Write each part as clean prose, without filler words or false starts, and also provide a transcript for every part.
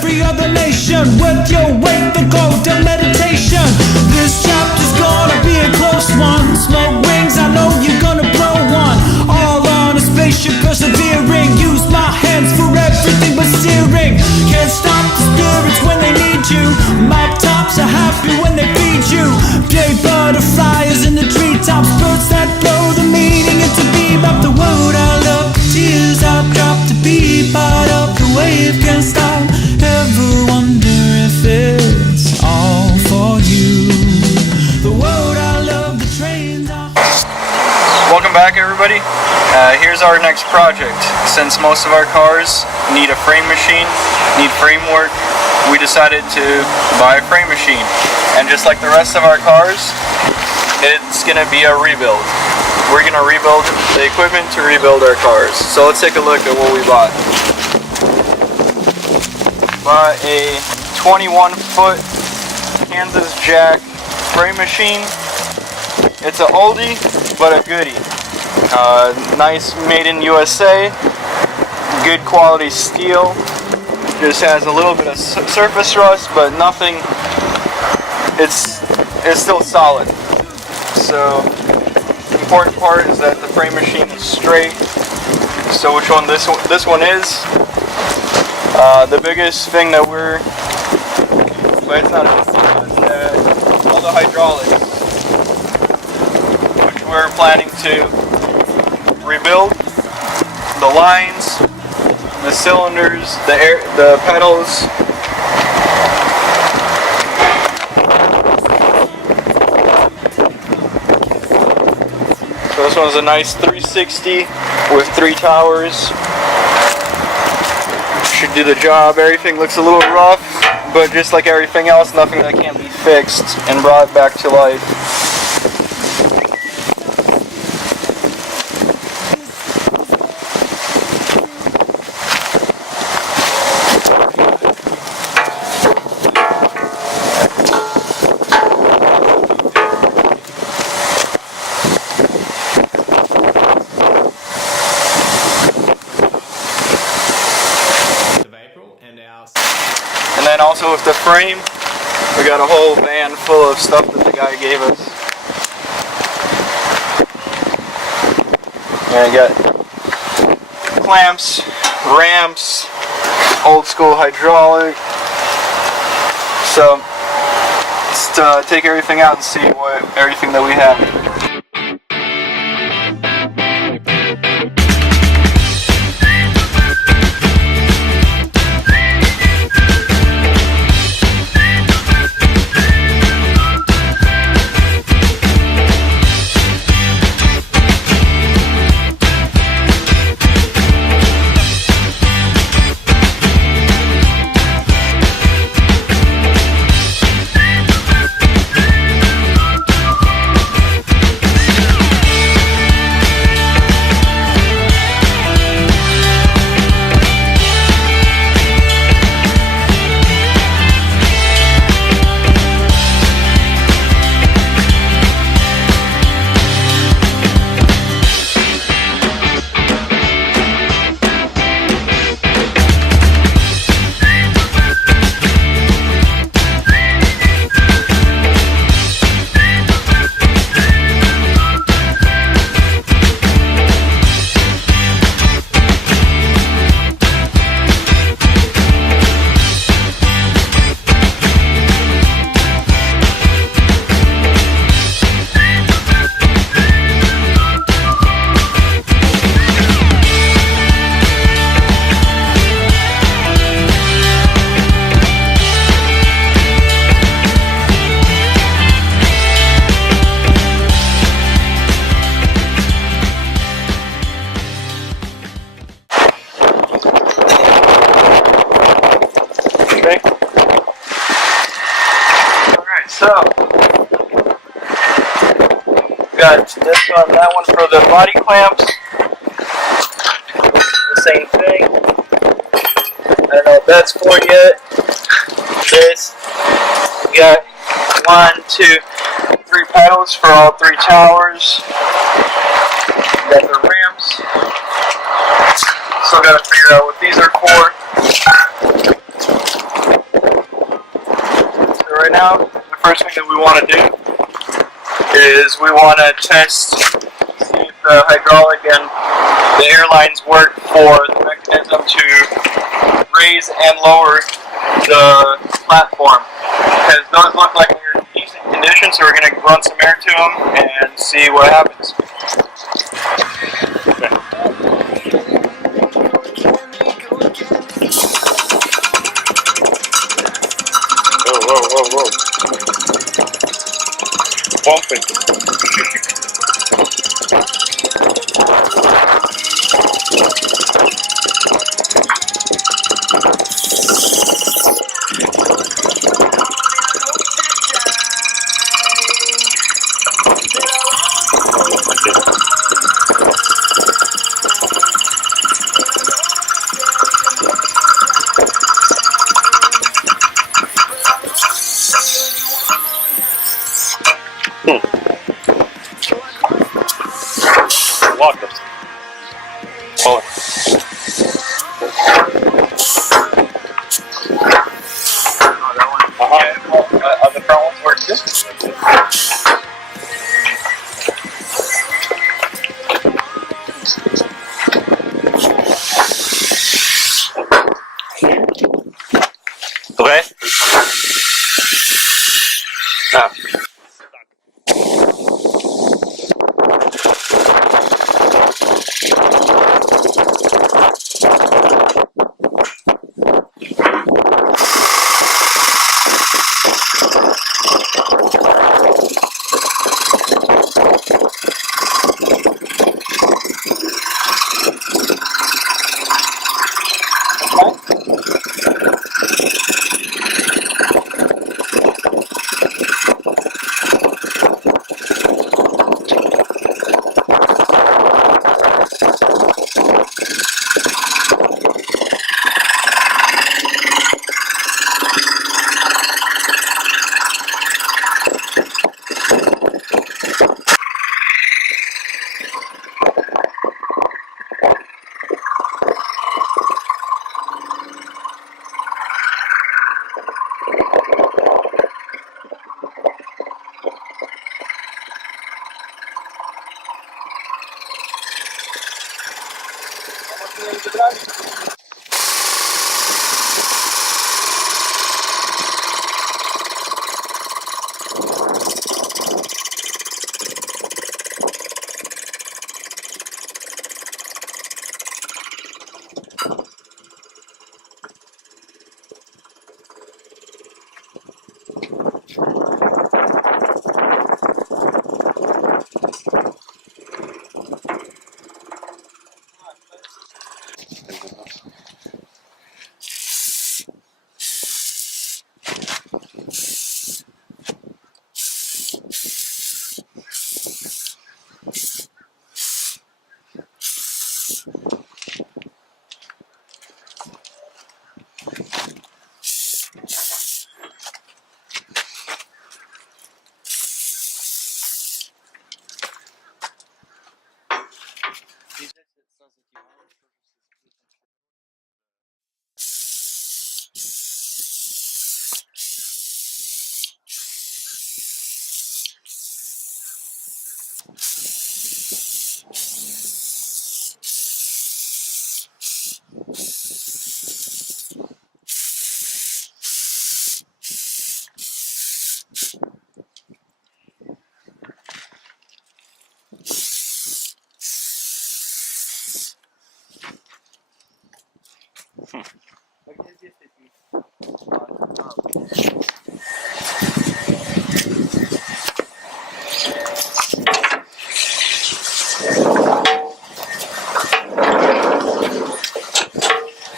every other nation. Worth your weight, the golden meditation. This chapter's gonna be a close one. Smoke rings, I know you're gonna blow one. All on a spaceship persevering. Use my hands for everything but steering. Can't stop the spirits when they need you. Mob tops are happy when they feed you. Gay butterflies in the treetops. Birds that blow the meaning into bebop. The world I love, tears I've dropped to be part of the wave. Can't stop. Ever wonder if it's all for you? The world I love, the trains are... Welcome back, everybody. Here's our next project. Since most of our cars need a frame machine, need framework, we decided to buy a frame machine. And just like the rest of our cars, it's gonna be a rebuild. We're gonna rebuild the equipment to rebuild our cars. So let's take a look at what we bought. Bought a 21-foot Kansas Jack frame machine. It's an oldie, but a goodie. Nice, made in USA, good quality steel. Just has a little bit of surface rust, but nothing. It's still solid. So the important part is that the frame machine is straight. So which one this one is? The biggest thing that but it's not a is all the hydraulics, which we're planning to rebuild. The lines, the cylinders, the pedals. So this one's a nice 360 with 3 towers. Should do the job. Everything looks a little rough, but just like everything else, nothing that can't be fixed and brought back to life. And then also with the frame, we got a whole van full of stuff that the guy gave us. And I got clamps, ramps, old school hydraulic. So let's take everything out and see everything that we have. So, got this one, that one for the body clamps. The same thing. I don't know what that's for yet. This, we got 1, 2, 3 pedals for all 3 towers. We got the ramps. Still gotta figure out what these are for. now, the first thing that we want to do is we want to test, see if the hydraulic and the airlines work for the mechanism to raise and lower the platform. Because those look like they're in decent condition, so we're going to run some air to them and see what happens. Whoa. Bumping. Lock us. Hold on. That one. The front ones work too. Okay. Ah.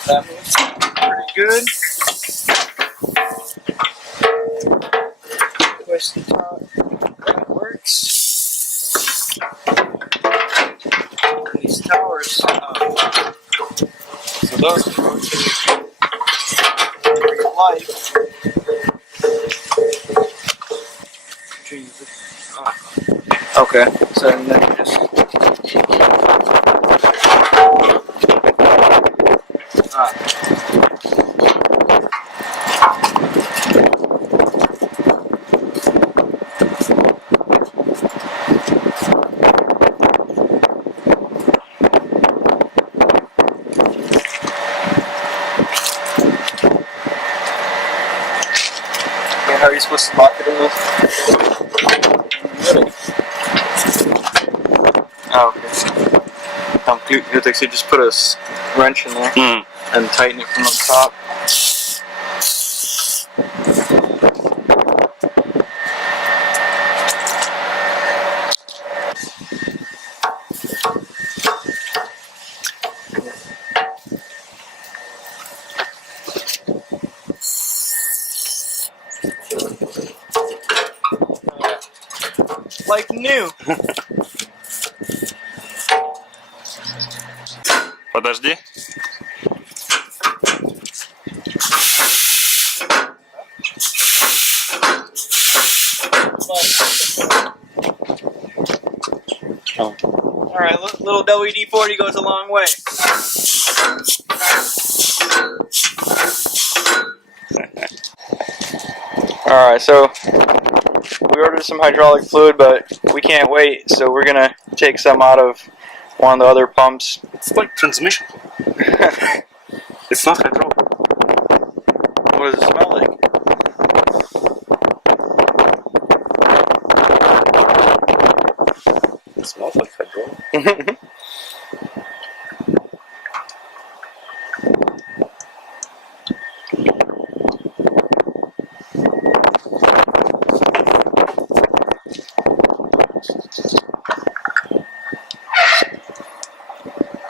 That moves pretty good. Twist the top. That works. These towers, so those rotate light. Okay, so then you just how are you supposed to lock it in this? Really? Oh, okay. You just put a wrench in there and tighten it from the top. Like new. Подожди. Alright, little WD-40 goes a long way. Alright, so we ordered some hydraulic fluid, but we can't wait, so we're gonna take some out of one of the other pumps. It's like transmission. It's not hydraulic. What does it smell like? It smells like hydraulic.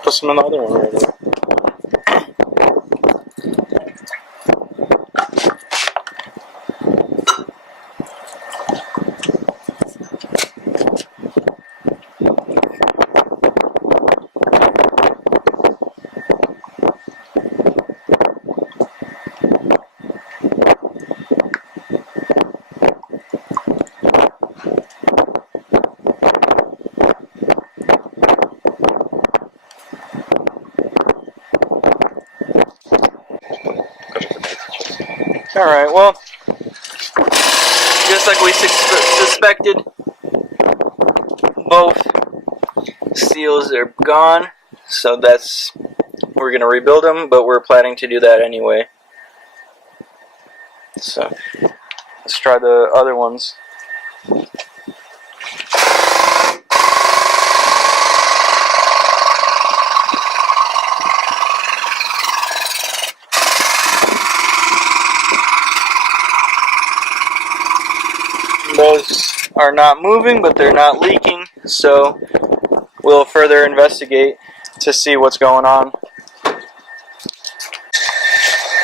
Put some in the other one right there. Alright, well, just like we suspected, both seals are gone, so we're going to rebuild them, but we're planning to do that anyway. So, let's try the other ones. Those are not moving, but they're not leaking, so we'll further investigate to see what's going on.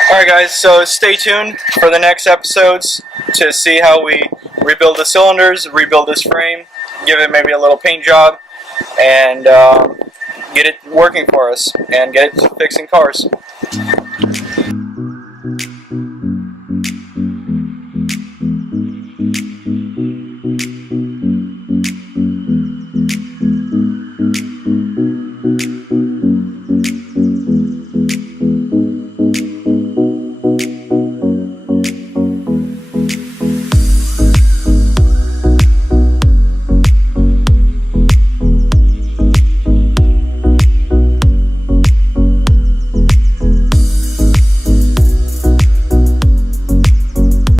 Alright guys, so stay tuned for the next episodes to see how we rebuild the cylinders, rebuild this frame, give it maybe a little paint job, and get it working for us, and get it fixing cars.